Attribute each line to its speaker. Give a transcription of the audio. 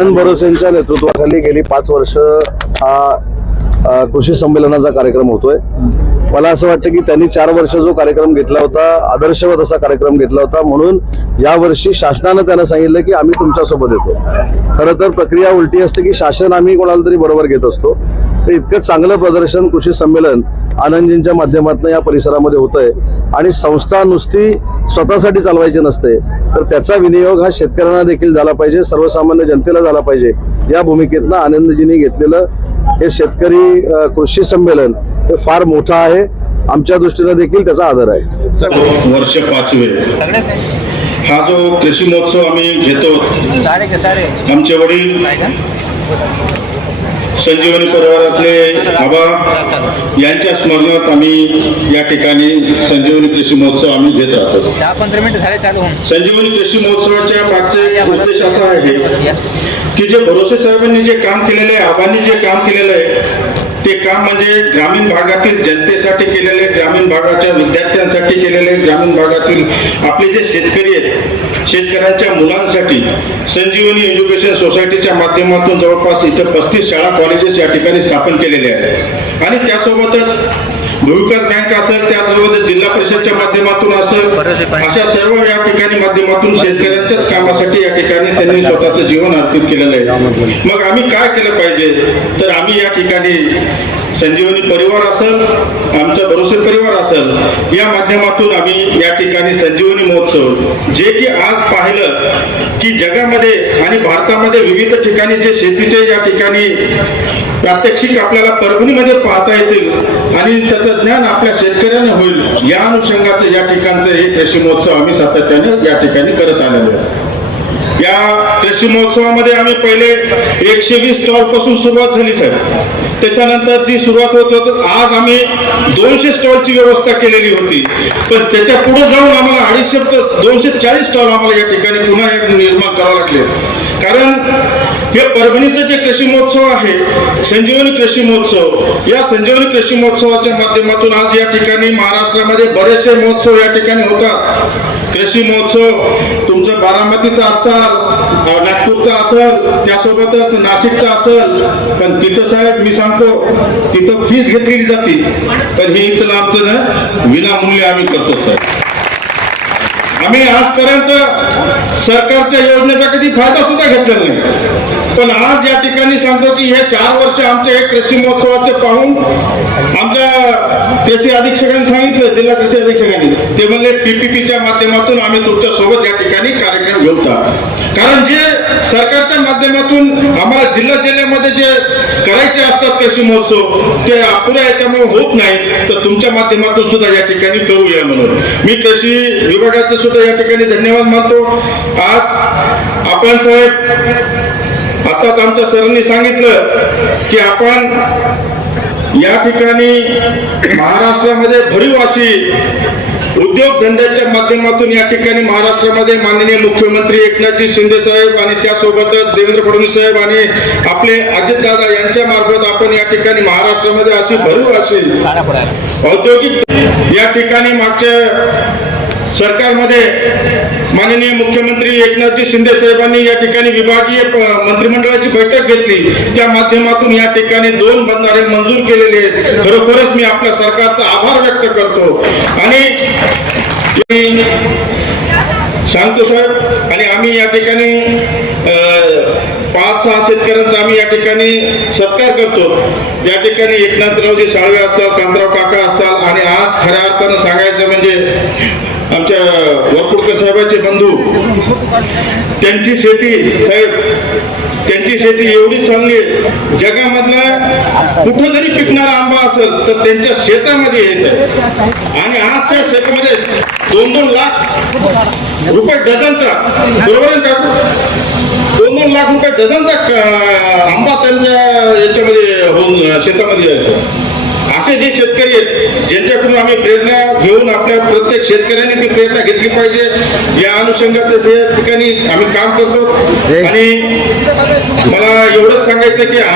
Speaker 1: आनंद भरोसेंच्या नेतृत्वाखाली गेली पाच वर्ष हा कृषी संमेलनाचा कार्यक्रम होतोय. मला असं वाटतं की त्यांनी चार वर्ष जो कार्यक्रम घेतला होता आदर्शवत असा कार्यक्रम घेतला होता म्हणून यावर्षी शासनानं त्यांना सांगितलं की आम्ही तुमच्यासोबत येतो. खरं तर प्रक्रिया उलटी असते की शासन आम्ही कोणाला तरी बरोबर घेत असतो. तर इतकं चांगलं प्रदर्शन कृषी संमेलन आनंदजींच्या माध्यमातून या परिसरामध्ये होतंय. आणि संस्था नुसती स्वतःसाठी चालवायची नसते. तर त्याचा विनियोग हा शेतकऱ्यांना देखील झाला पाहिजे सर्वसामान्य जनतेला झाला पाहिजे. या भूमिकेतनं आनंदजींनी घेतलेलं हे शेतकरी कृषी संमेलन हे फार मोठं आहे. आमच्या दृष्टीनं देखील त्याचा आदर आहे.
Speaker 2: वर्ष पाचवे. हा जो कृषी महोत्सव आम्ही घेतो आमचे वडील संजीवनी परिवारातले आबा यांच्या स्मरणात आम्ही या ठिकाणी संजीवनी कृषी महोत्सव आम्ही घेत राहतो. संजीवनी कृषी महोत्सवाच्या मागचे उद्देश असा आहे की जे भरोसे साहेबांनी जे काम केलेलं आहे आबांनी जे काम केलेलं आहे ते काम म्हणजे ग्रामीण भागातील जनतेसाठी केलेले ग्रामीण भागाच्या विद्यार्थ्यांसाठी केलेले ग्रामीण भागातील आपले जे शेतकरी आहेत शेतकऱ्यांच्या मुलांसाठी संजीवनी एज्युकेशन सोसायटीच्या माध्यमातून जवळपास इथं पस्तीस शाळा कॉलेजेस या ठिकाणी स्थापन केलेले आहेत. आणि त्यासोबतच भूविकास बँक असेल त्याचबरोबर जिल्हा परिषदच्या माध्यमातून असेल अशा सर्व या ठिकाणी माध्यमातून शेतकऱ्यांच्याच कामासाठी या ठिकाणी त्यांनी स्वतःचं जीवन अर्पित केलेलं आहे. मग आम्ही काय केलं पाहिजे? तर आम्ही या ठिकाणी संजीवनी परिवार असेल आमचा भरोसे परिवार असेल या माध्यमातून आम्ही या ठिकाणी संजीवनी महोत्सव जे की आज पाहिलं की जगामध्ये आणि भारतामध्ये विविध ठिकाणी जे शेतीचे या ठिकाणी प्रात्यक्षिक आपल्याला परभणीमध्ये पाहता येतील आणि त्याचं ज्ञान आपल्या शेतकऱ्यांना होईल. या अनुषंगाचं या ठिकाणचं हे कृषी महोत्सव आम्ही सातत्याने या ठिकाणी करत आलेलो आहे. या कृषी महोत्सवामध्ये आम्ही पहिले एकशे वीस स्टॉलपासून सुरुवात झाली सर त्याच्यानंतर जी सुरुवात होत होत आज आम्ही दोनशे स्टॉलची व्यवस्था केलेली होती. पण त्याच्या पुढे जाऊन आम्हाला अडीचशे दोनशे चाळीस स्टॉल आम्हाला या ठिकाणी पुन्हा एक निर्माण करावे लागले. कारण हे परभणीचं जे कृषी महोत्सव आहे संजीवनी कृषी महोत्सव या संजीवनी कृषी महोत्सवाच्या माध्यमातून आज या ठिकाणी महाराष्ट्रामध्ये बरेचसे महोत्सव या ठिकाणी होतात. कृषी महोत्सव तुमचं बारामतीचा असतात नागपूरचा असेल त्यासोबतच नाशिकचा असेल. पण तिथं साहेब मी सांगतो तिथं फीज घेतलेली जाते. तर हे इथलं आमचं ना विनामूल्य आम्ही करतो साहेब. आम्ही आजपर्यंत सरकारच्या योजनेचा कधी फायदा सुद्धा घेतला नाही. पण आज या ठिकाणी सांगतो की हे चार वर्ष आमचे हे कृषी महोत्सवाचे पाहून आमच्या कृषी अधीक्षकांनी सांगितलं जिल्हा कृषी अधीक्षकांनी. ते म्हणले पीपीपीच्या माध्यमातून आम्ही तुमच्यासोबत या ठिकाणी कार्यक्रम घेऊ कारण जे सरकारच्या माध्यमातून आम्हाला जिल्हा जिल्ह्यामध्ये जे करायचे असतात कृषी महोत्सव ते अपुऱ्या याच्यामुळे होत नाही. तर तुमच्या माध्यमातून सुद्धा या ठिकाणी करूया म्हणून. मी कृषी विभागाचं सुद्धा या ठिकाणी धन्यवाद मानतो. आज आपण साहेब आताच आमच्या सरांनी सांगितलं की आपण या ठिकाणी महाराष्ट्रामध्ये भरीव अशी उद्योगधंद्याच्या माध्यमातून या ठिकाणी महाराष्ट्रामध्ये माननीय मुख्यमंत्री एकनाथजी शिंदे साहेब आणि त्यासोबतच देवेंद्र फडणवीस साहेब आणि आपले अजितदादा यांच्या मार्फत आपण या ठिकाणी महाराष्ट्रामध्ये अशी भरीव अशी औद्योगिक या ठिकाणी मागच्या सरकारमध्ये माननीय मुख्यमंत्री एकनाथजी शिंदे साहेबांनी या ठिकाणी विभागीय मंत्रिमंडळाची बैठक घेतली. त्या माध्यमातून या ठिकाणी दोन बंधारे मंजूर केलेले आहेत. खरोखरच मी आपल्या सरकारचा आभार व्यक्त करतो. आणि सांगतो सर आणि आम्ही या ठिकाणी पाच सहा शेतकऱ्यांचा आम्ही या ठिकाणी सत्कार करतो. या ठिकाणी एकनाथरावजी साळवे असतात कांतराव काका असतात आणि आज खऱ्या अर्थानं सांगायचं म्हणजे आमच्या वरपुडकर साहेबांचे बंधू त्यांची शेती साहेब त्यांची शेती एवढी चांगली आहे, जगामधला कुठं जरी पिकणारा आंबा असेल तर त्यांच्या शेतामध्ये यायचं आणि आज त्या शेतामध्ये दोन दोन लाख रुपये डझनचा बरोबर आहे का दोन दोन लाख रुपये डझनचा आंबा त्यांच्या याच्यामध्ये होऊन शेतामध्ये यायचं? असे जे शेतकरी आहेत ज्यांच्याकडून आम्ही प्रेरणा घेऊन आपल्या प्रत्येक शेतकऱ्यांनी ती प्रेरणा घेतली पाहिजे. या अनुषंगाचं ते ठिकाणी आम्ही काम करतो. आणि मला एवढंच सांगायचं की